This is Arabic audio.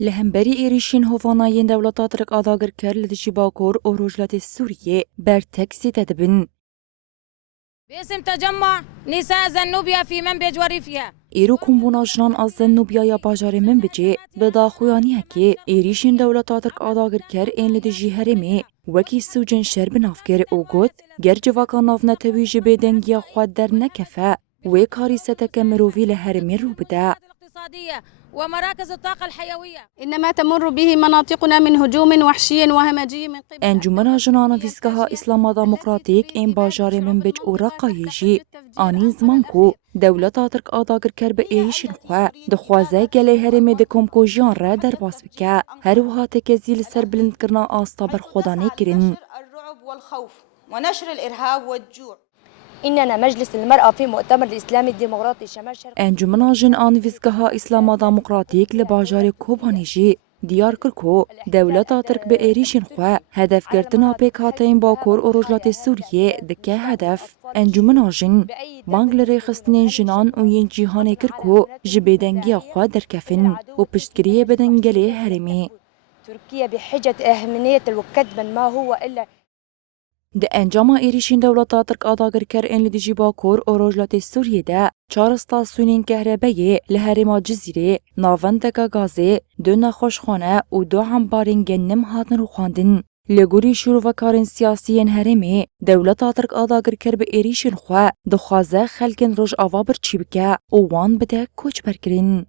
لهمبری ایریشین هواناین دولتات رک آداگر کر لدجی باکور و روجلات سوریه بر تکسی تدبن. باسم تجمع نساء زنوبيا في منبج وريفها. ایرو کمبونا جنان از زنوبیا یا باجار منبجه به داخویانی که ایریشین دولتات رک آداگر کر این لدجی هرمی وکی سوجن شر بنافگر او گود گر جواکا ناف نتویج بدنگیا خود در نکفه و کاری ستک مرووی لهرمی رو بده. ومراكز الطاقة الحيوية إنما تمر به مناطقنا من هجوم وحشي وهمجي من قبل انجمن جنان فیسکها اسلام دموکراتیک این باجار منبج او رقایجی آنی زمان کو دولت ترک آداگر کر به ایریشن خواه دخوازه گله هرمی دکم کو جیان را در باس بکه هر وها تکزیل سر بلند کرنا آستا بر خودانه کرن. الرعب والخوف ونشر الإرهاب والجوع. إننا مجلس المرأة في مؤتمر الإسلامي الديمقراطي شمال شرق انجمن جنان فیسکها اسلام دموکراتیک لباجار کوبانیجی دیار کرکو دولت ترک به ایریشن خواه هدف گرتنا پیک هاتین باکور و رجلات سوریه دکه هدف انجمن جن بانگ لرخستنین جنان و ین جیهان کرکو جبیدنگی خواه در کفن و پشتگیری بدنگلی هرمی. تركيا بحجة أهمية الكتبا ما هو إلا ده انجام ایریشین دولت ترک آداگر کر این لدیجی باکور و رجلات سوریه ده 4 استاسیونین کهربایی لهرما جزیره ناوندگا گازه 2 نخوشخانه و 2 همبارین گنم هاتن رو خواندن. لگوری شروع و کارن سیاسیین هرمی دولت ترک آداگر کر به ایریشین خواه دخوازه خلکن روش آوا بر چی بکه و وان بده کوچ برکرین.